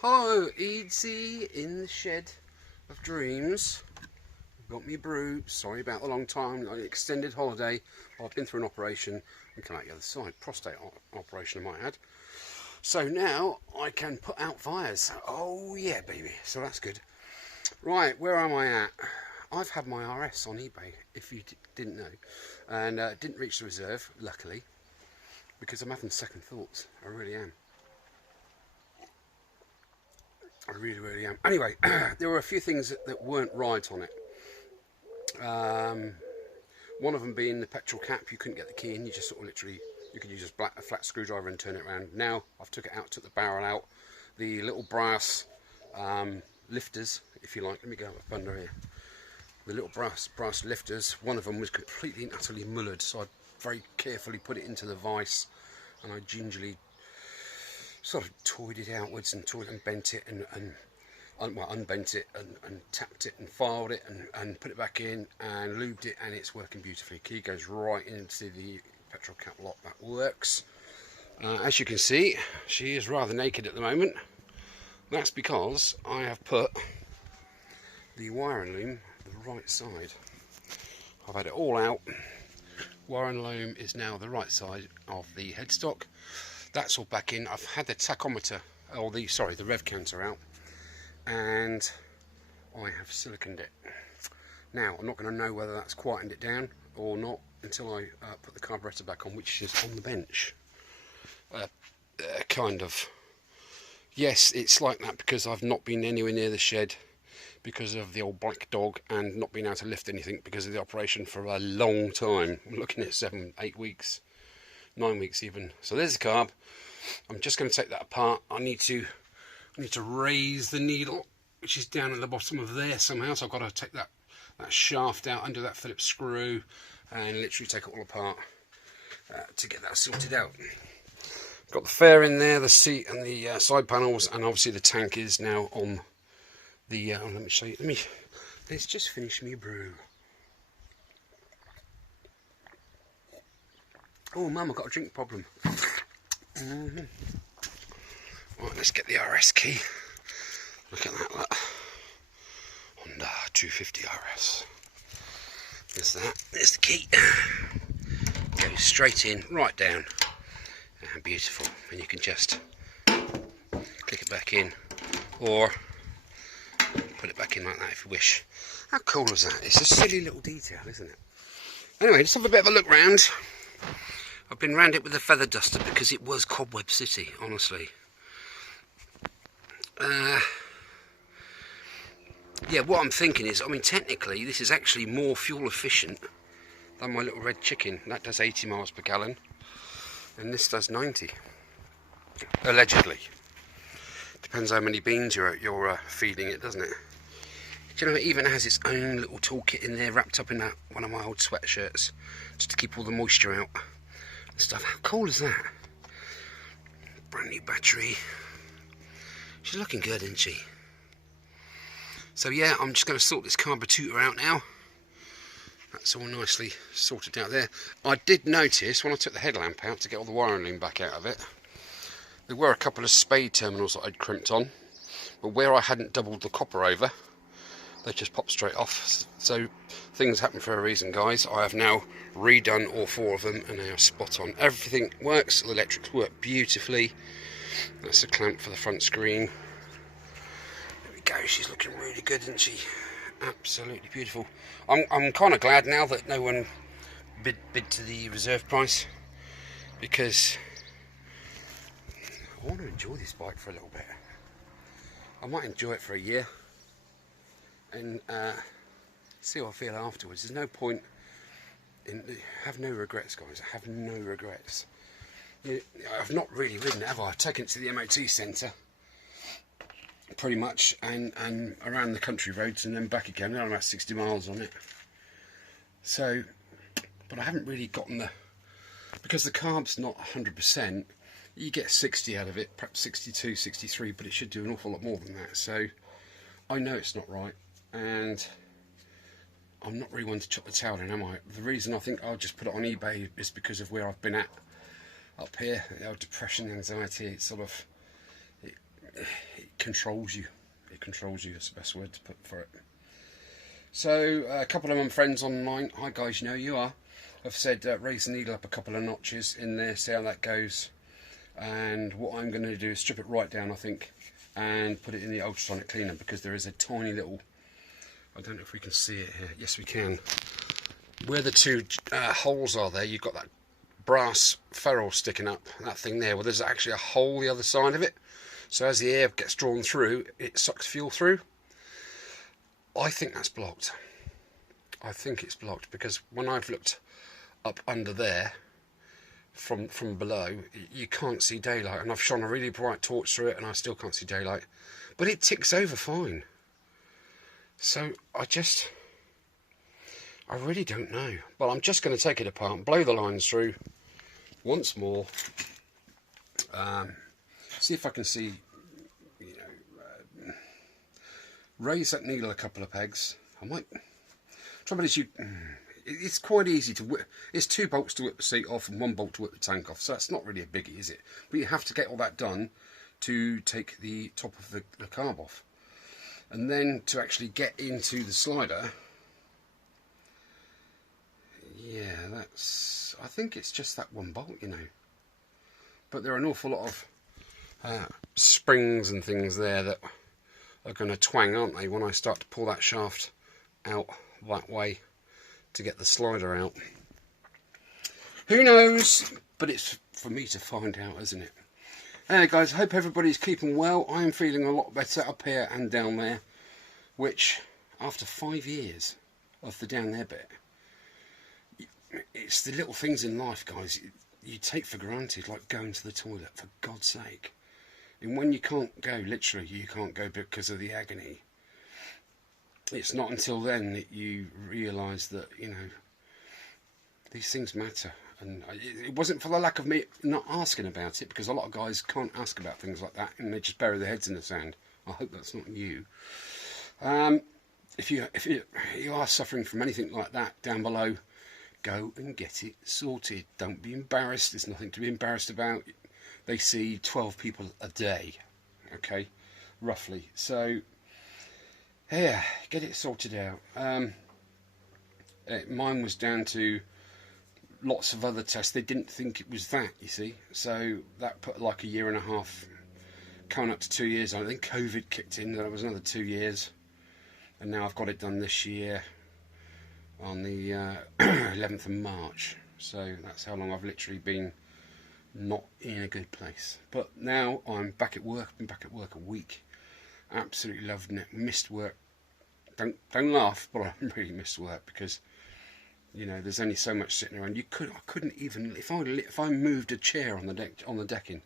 Hello, Eadsy in the shed of dreams. Got me brew. Sorry about the long time. Extended holiday. I've been through an operation and come out the other side. Prostate operation, I might add. So now I can put out fires. Oh yeah, baby. So that's good. Right, where am I at? I've had my RS on eBay, if you didn't know, and didn't reach the reserve, luckily, because I'm having second thoughts. I really am. I really am. Anyway, there were a few things that weren't right on it. One of them being the petrol cap. You couldn't get the key in. You just sort of literally, you could use a flat screwdriver and turn it around. Now I've took it out, took the barrel out. The little brass lifters, if you like. Let me go up under here. The little brass lifters. One of them was completely and utterly mullered, so I very carefully put it into the vise, and I gingerly sort of toyed it outwards and bent it and unbent it and tapped it and filed it and put it back in and lubed it, and it's working beautifully. Key goes right into the petrol cap lock. That works. As you can see, she is rather naked at the moment. That's because I have put the wiring loom the right side. I've had it all out. Wiring loom is now the right side of the headstock. That's all back in. I've had the tachometer, or the rev counter out, and I have siliconed it. Now I'm not going to know whether that's quietened it down or not until I put the carburetor back on, which is on the bench. Kind of. Yes, it's like that because I've not been anywhere near the shed because of the old black dog and not being able to lift anything because of the operation for a long time. I'm looking at 7, 8 weeks. 9 weeks even. So there's the carb. I'm just going to take that apart. I need to raise the needle, which is down at the bottom of there somehow. So I've got to take that shaft out, undo that Phillips screw, and literally take it all apart to get that sorted out. Got the fare in there, the seat and the side panels, and obviously the tank is now on the. Let me show you. Let's just finish me brew. Oh, Mum, I've got a drink problem. Right, let's get the RS key. Look at that, look. Honda 250RS. There's that. There's the key. Goes straight in, right down. And beautiful. And you can just click it back in, or put it back in like that if you wish. How cool is that? It's a silly little detail, isn't it? Anyway, let's have a bit of a look round. I've been round it with a feather duster because it was Cobweb City, honestly. Yeah, what I'm thinking is, I mean, technically, this is actually more fuel efficient than my little red chicken. That does 80 miles per gallon, and this does 90. Allegedly. Depends how many beans you're feeding it, doesn't it? Do you know, it even has its own little toolkit in there, wrapped up in one of my old sweatshirts, just to keep all the moisture out. Stuff. How cool is that? Brand new battery. She's looking good, isn't she? So yeah, I'm just going to sort this carburetor out now. That's all nicely sorted out there. I did notice when I took the headlamp out to get all the wiring loom back out of it, there were a couple of spade terminals that I'd crimped on, but where I hadn't doubled the copper over, they just popped straight off. So things happen for a reason, guys. I have now redone all 4 of them, and they are spot on. Everything works. The electrics work beautifully. That's the clamp for the front screen. There we go. She's looking really good, isn't she? Absolutely beautiful. I'm kind of glad now that no one bid to the reserve price, because I want to enjoy this bike for a little bit. I might enjoy it for a year and see how I feel afterwards. There's no point in, have no regrets, guys. I have no regrets. I've not really ridden it, have I? I've taken it to the MOT centre pretty much, and around the country roads and then back again. I'm about 60 miles on it. So, but I haven't really gotten because the carb's not 100%, you get 60 out of it, perhaps 62, 63, but it should do an awful lot more than that. So I know it's not right, and I'm not really one to chop the towel in, am I? The reason I think I'll just put it on eBay is because of where I've been at up here. Depression, anxiety, it's sort of, controls you. It controls you, that's the best word to put for it. So a couple of my friends online, hi guys, you know you are, have said raise the needle up a couple of notches in there, see how that goes. And what I'm going to do is strip it right down, I think, and put it in the ultrasonic cleaner, because there is a tiny little, I don't know if we can see it here, yes we can, where the two holes are there, you've got that brass ferrule sticking up, that thing there. Well, there's actually a hole the other side of it, so as the air gets drawn through, it sucks fuel through. I think that's blocked. I think it's blocked, because when I've looked up under there from below, you can't see daylight, and I've shone a really bright torch through it and I still can't see daylight, but it ticks over fine. So I really don't know, but I'm just going to take it apart and blow the lines through once more, see if I can see, you know, raise that needle a couple of pegs. I might, trouble is it's quite easy to whip, it's 2 bolts to whip the seat off and 1 bolt to whip the tank off, so that's not really a biggie, is it? But you have to get all that done to take the top of the carb off, and then to actually get into the slider. Yeah, that's, I think it's just that 1 bolt, you know, but there are an awful lot of springs and things there that are going to twang, aren't they, when I start to pull that shaft out that way to get the slider out. Who knows, but it's for me to find out, isn't it? Anyway guys, I hope everybody's keeping well. I am feeling a lot better up here and down there, which after 5 years of the down there bit, it's the little things in life, guys, you take for granted, like going to the toilet, for God's sake. And when you can't go, literally you can't go because of the agony, it's not until then that you realise that, you know, these things matter. And it wasn't for the lack of me not asking about it, because a lot of guys can't ask about things like that and they just bury their heads in the sand. I hope that's not you. If you are suffering from anything like that, down below, go and get it sorted. Don't be embarrassed. There's nothing to be embarrassed about. They see 12 people a day, okay, roughly. So yeah, get it sorted out. Mine was down to lots of other tests. They didn't think it was that, you see, so that put like a year and a half, coming up to 2 years. I think COVID kicked in, that was another 2 years, and now I've got it done this year on the 11th of March. So that's how long I've literally been not in a good place. But now I'm back at work. I've been back at work a week. Absolutely loved it. Missed work. Don't laugh, but I really missed work, because you know there's only so much sitting around. I couldn't even, if I moved a chair on the decking,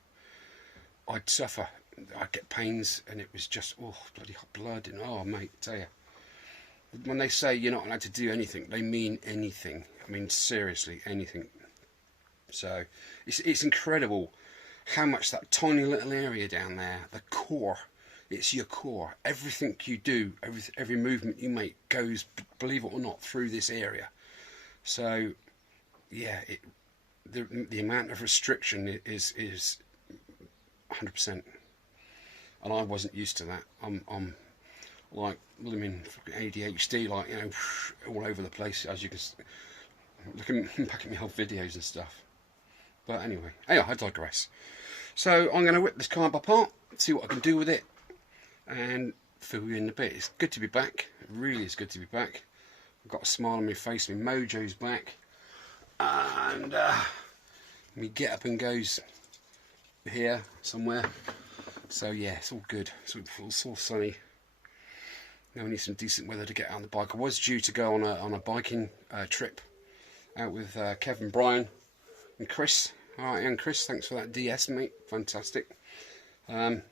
I'd suffer. I'd get pains, and it was just, oh, bloody hot blood. And oh mate, I tell you, when they say you're not allowed to do anything, they mean anything. I mean seriously, anything. So it's incredible how much that tiny little area down there, the core, it's your core. Everything you do, every movement you make goes, believe it or not, through this area. So yeah, the amount of restriction is 100%, and I wasn't used to that. I'm like, well, I mean, ADHD, like, you know, all over the place, as you can look back at my old videos and stuff. But anyway, I digress. So I'm going to whip this carb apart, see what I can do with it, and fill you in a bit. It's good to be back. It really is good to be back. I've got a smile on my face. My mojo's back, and me get up and goes here somewhere. So yeah, it's all good. It's all sunny. Now we need some decent weather to get out on the bike. I was due to go on a biking trip out with Kevin, Brian and Chris. Alright, and Chris, thanks for that DS, mate. Fantastic. But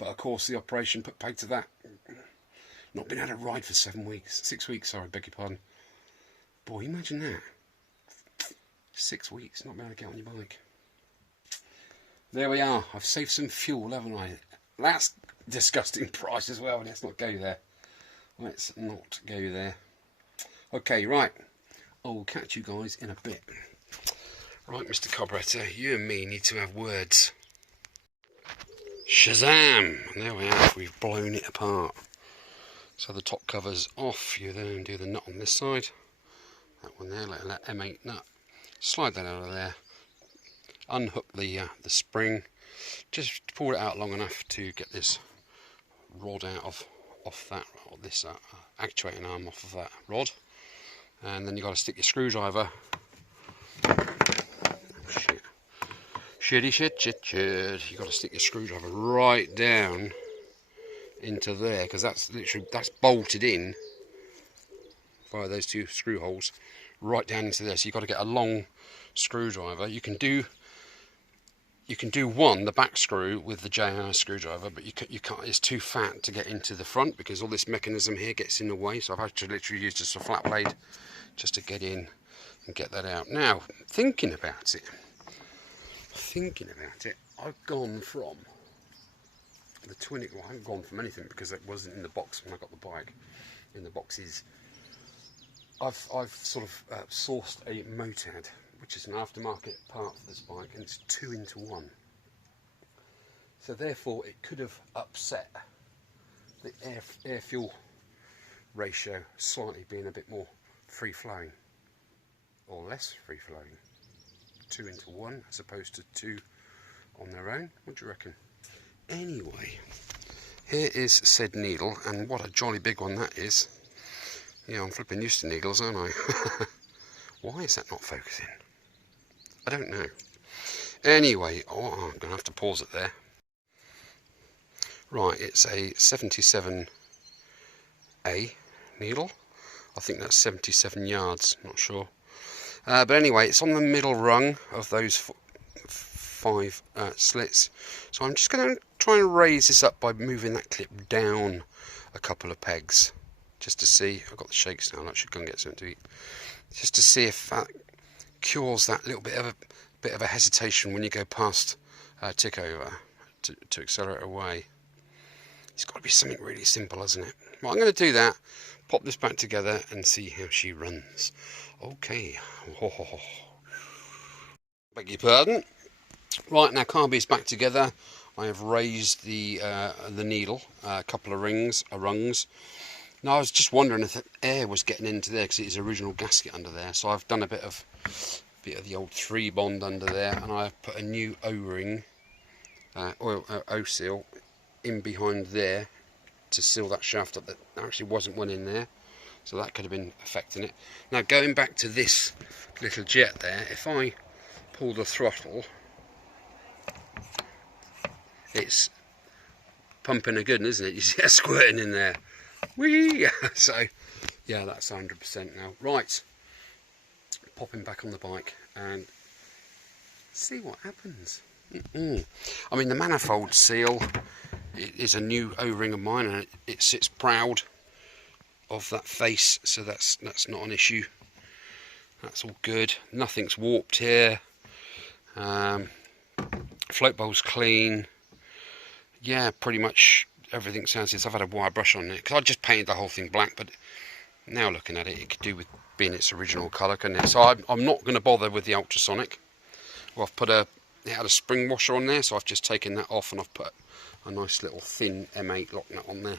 of course the operation put paid to that. Not been able to ride for 6 weeks, sorry, beg your pardon. Boy, imagine that. 6 weeks, not been able to get on your bike. There we are. I've saved some fuel, haven't I? That's disgusting price as well. Let's not go there. Let's not go there. Okay, right. I'll catch you guys in a bit. Right, Mr. Carburetor, you and me need to have words. Shazam! And there we are, we've blown it apart. So the top cover's off. You then do the nut on this side. That one there, like that M8 nut. Slide that out of there. Unhook the spring. Just pull it out long enough to get this rod out off that, or this actuating arm off of that rod. And then you've got to stick your screwdriver. Shit. You've got to stick your screwdriver right down into there, because that's bolted in by those two screw holes right down into there. So you've got to get a long screwdriver. You can do one, the back screw, with the JI screwdriver, but you can't. It's too fat to get into the front because all this mechanism here gets in the way. So I've had to literally use just a flat blade just to get in and get that out. Now, thinking about it, I've gone from the twin. Well, I haven't gone from anything because it wasn't in the box when I got the bike. In the boxes, I've sort of sourced a Motad, which is an aftermarket part for this bike, and it's 2-in-1. So therefore it could have upset the air-fuel ratio slightly, being a bit more free-flowing, or less free-flowing. 2-in-1 as opposed to 2 on their own. What do you reckon? Anyway, here is said needle, and what a jolly big one that is. Yeah, I'm flipping used to needles, aren't I? Why is that not focusing? I don't know. Anyway, I'm going to have to pause it there. Right, it's a 77A needle. I think that's 77 yards, not sure. But anyway, it's on the middle rung of those 5 slits. So I'm just going to try and raise this up by moving that clip down a couple of pegs, just to see. I've got the shakes now. I should go and get something to eat, just to see if that cures that little bit of a hesitation when you go past tick over to accelerate away. It's got to be something really simple, hasn't it? Well, I'm going to do that. Pop this back together and see how she runs. Okay. Beg your pardon. Right, now Carby's back together. I have raised the needle a couple of rungs. Now I was just wondering if the air was getting into there because it is original gasket under there. So I've done a bit of the old 3-bond under there, and I've put a new O-ring, O-seal in behind there to seal that shaft up. That actually wasn't one in there, so that could have been affecting it. Now going back to this little jet there, if I pull the throttle, it's pumping a good one, isn't it? You see it squirting in there. Whee! So yeah, that's 100% now. Right, popping back on the bike and see what happens. I mean, the manifold seal, it is a new O-ring of mine, and it sits proud of that face, so that's not an issue. That's all good. Nothing's warped here. Float bowl's clean. Yeah, pretty much everything sounds as I've had a wire brush on it, because I just painted the whole thing black, but now looking at it, it could do with being its original colour, couldn't it? So I'm not going to bother with the ultrasonic. Well, I've put it had a spring washer on there, so I've just taken that off and I've put a nice little thin M8 lock nut on there.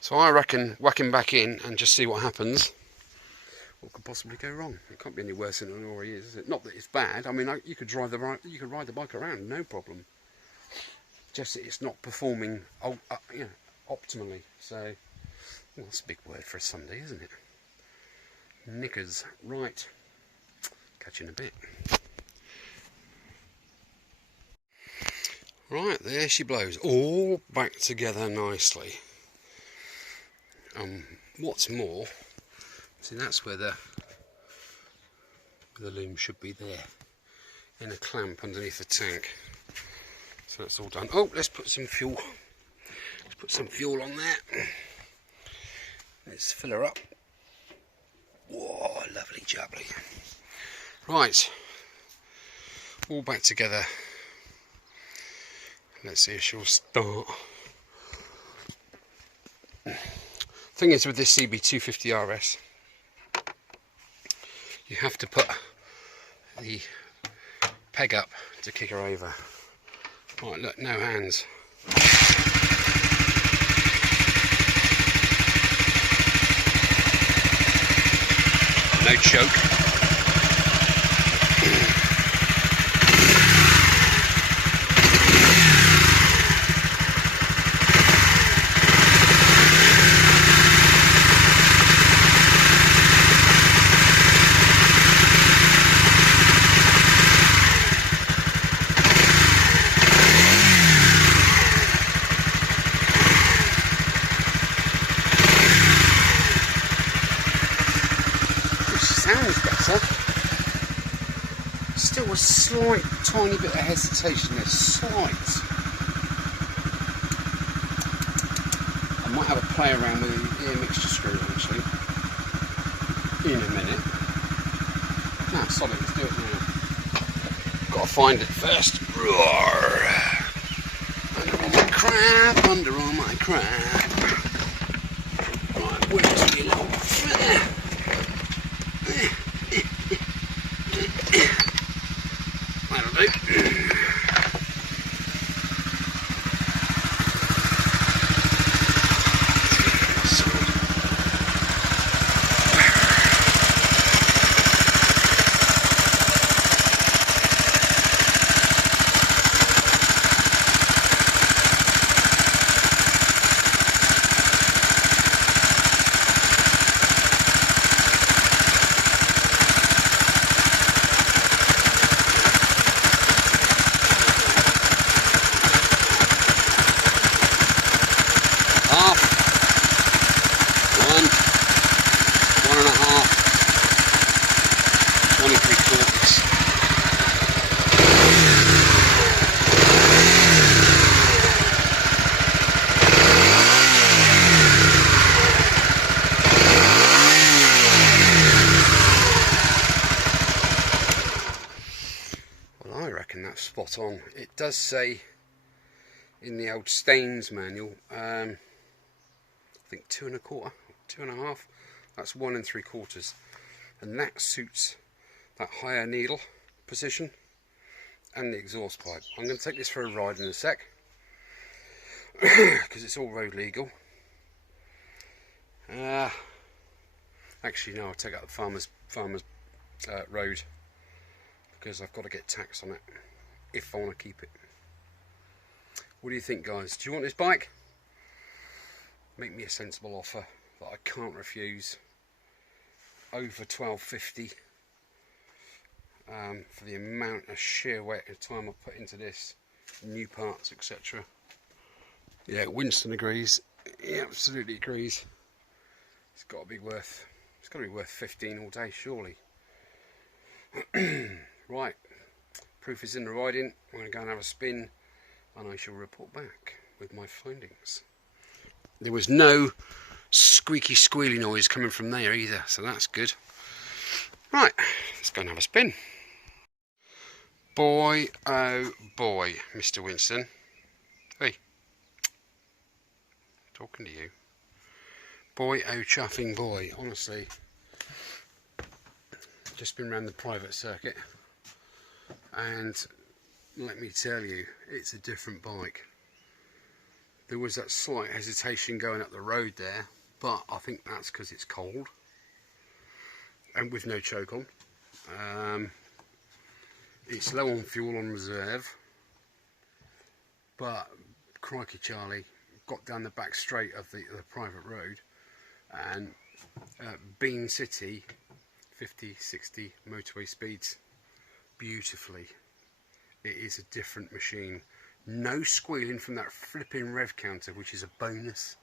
So I reckon whacking back in and just see what happens. What could possibly go wrong? It can't be any worse than it already is it? Not that it's bad. I mean, you could ride the bike around, no problem. Just that it's not performing optimally. So, well, that's a big word for a Sunday, isn't it? Knickers. Right. Catch you in a bit. Right, there she blows. All back together nicely. What's more, see, that's where the loom should be there, in a clamp underneath the tank. So that's all done. Oh, let's put some fuel. Let's put some fuel on there. Let's fill her up. Whoa, lovely jubbly. Right, all back together. Let's see if she'll start. Thing is, with this CB250RS, you have to put the peg up to kick her over. Right, look, no hands. No choke. Sounds better. Still a slight tiny bit of hesitation there, slight. I might have a play around with the ear mixture screw actually in a minute. Nah, solid, let's do it now. Gotta find it first. Roar. Under all my crap, under all my crap. Right, where to be long? That'll do. Well, I reckon that's spot on. It does say in the old Staines manual, I think 2 1/4, 2 1/2. That's 1 3/4, and that suits that higher needle position and the exhaust pipe. I'm going to take this for a ride in a sec because it's all road legal. Actually, no, I'll take out the farmer's road because I've got to get tax on it if I want to keep it. What do you think, guys? Do you want this bike? Make me a sensible offer that I can't refuse. Over $12.50 for the amount of sheer weight and time I've put into this, new parts, etc. Yeah, Winston agrees. He absolutely agrees. It's got to be worth. It's got to be worth 15 all day, surely. Right, proof is in the riding. I'm going to go and have a spin, and I shall report back with my findings. There was no squeaky squealy noise coming from there either, so that's good. Right, let's go and have a spin. Boy, oh boy, Mr. Winston. Hey, talking to you. Boy, oh chuffing boy, honestly. Just been around the private circuit, and let me tell you, it's a different bike. There was that slight hesitation going up the road there, but I think that's because it's cold and with no choke on. It's low on fuel on reserve, but crikey Charlie, got down the back straight of the private road, and Bean City 50-60 motorway speeds beautifully. It is a different machine. No squealing from that flipping rev counter, which is a bonus.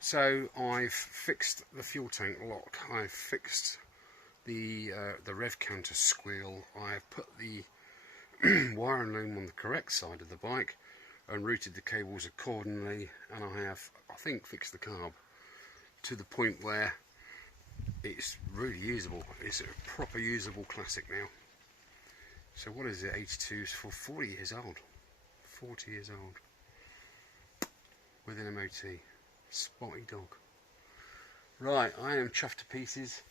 So I've fixed the fuel tank lock, I've fixed the rev counter squeal, I've put the wire and loom on the correct side of the bike and routed the cables accordingly, and I have, I think, fixed the carb to the point where it's really usable. It's a proper usable classic now. So what is it, 82 for 40 years old. 40 years old. With an MOT. Spotty dog. Right, I am chuffed to pieces.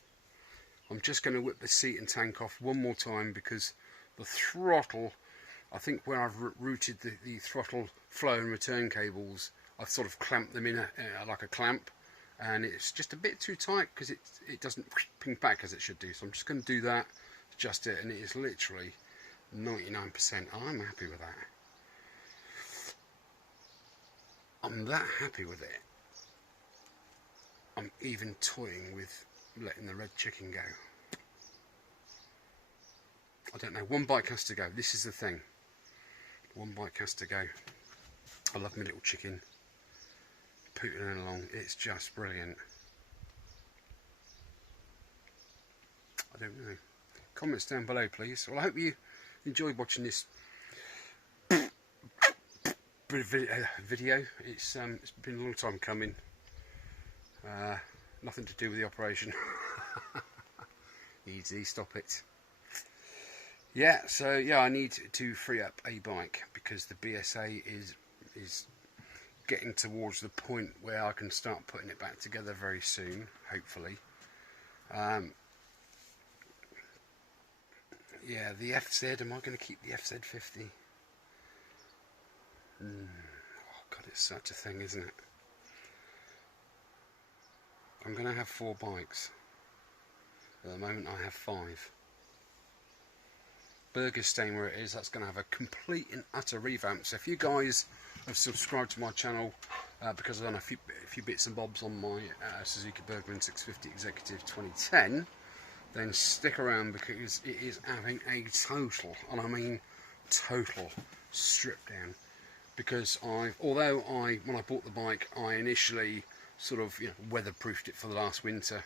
I'm just going to whip the seat and tank off one more time because the throttle I think where I've routed the throttle flow and return cables, I've sort of clamped them in like a clamp, and it's just a bit too tight because it doesn't ping back as it should do. So I'm just going to do that, adjust it, and it is literally 99%. I'm happy with that. I'm that happy with it. I'm even toying with letting the red chicken go. I don't know, one bike has to go. This is the thing. One bike has to go. I love my little chicken. Pooting along. It's just brilliant. I don't know. Comments down below, please. Well, I hope you enjoyed watching this video. It's been a long time coming. Nothing to do with the operation. Easy, stop it. Yeah, so yeah, I need to free up a bike because the BSA is getting towards the point where I can start putting it back together very soon, hopefully. Yeah, the FZ, am I going to keep the FZ50? Oh God, it's such a thing, isn't it? I'm going to have 4 bikes. At the moment I have 5. Burger's staying where it is. That's going to have a complete and utter revamp. So if you guys have subscribed to my channel because I've done a few bits and bobs on my Suzuki Bergman 650 Executive 2010, then stick around because it is having a total, and I mean total, strip down. Because although when I bought the bike, I initially sort of weatherproofed it for the last winter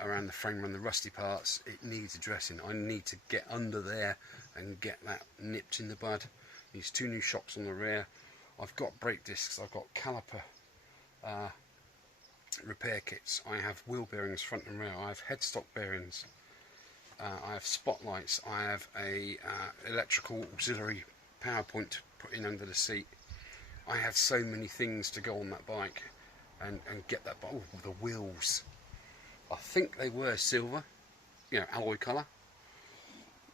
around the frame and the rusty parts. It needs addressing. I need to get under there and get that nipped in the bud. These 2 new shocks on the rear. I've got brake discs. I've got caliper repair kits. I have wheel bearings front and rear. I have headstock bearings. I have spotlights. I have a electrical auxiliary power point to put in under the seat. I have so many things to go on that bike and get that. Oh, the wheels. I think they were silver, alloy colour,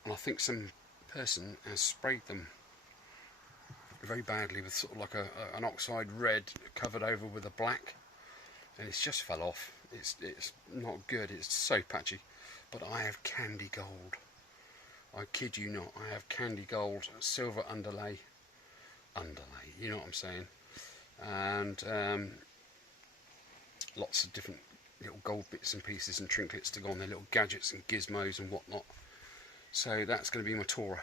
and I think some person has sprayed them very badly with sort of like an oxide red covered over with a black, and it's just fell off. It's not good. It's so patchy. But I have candy gold. I kid you not. I have candy gold, silver underlay. You know what I'm saying? And lots of different little gold bits and pieces and trinkets to go on there, little gadgets and gizmos and whatnot. So that's going to be my tourer.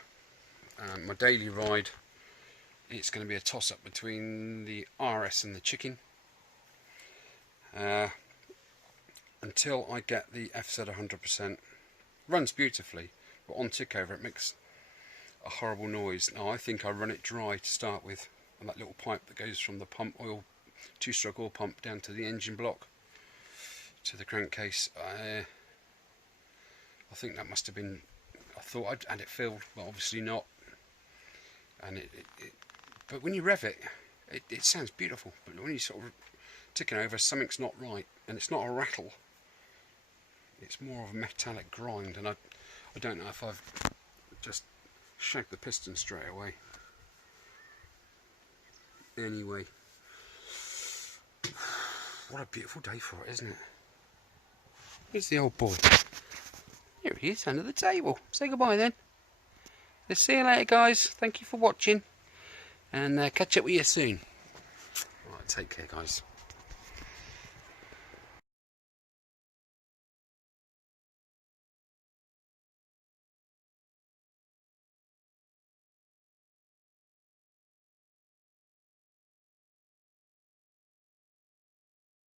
My daily ride, it's going to be a toss-up between the RS and the chicken until I get the FZ 100%. Runs beautifully, but on tick over it makes a horrible noise. Now I think I run it dry to start with, and that little pipe that goes from the pump oil, 2-stroke oil pump down to the engine block to the crankcase. I think that must have been, I thought I'd had it filled, but obviously not. And but when you rev it, it sounds beautiful, but when you sort of ticking over, something's not right, and it's not a rattle, it's more of a metallic grind, and I don't know if I've just shagged the piston straight away. Anyway, what a beautiful day for it, isn't it? Here's the old boy. Here he is under the table. Say goodbye then. Let's see you later, guys. Thank you for watching, and catch up with you soon. Alright, take care, guys.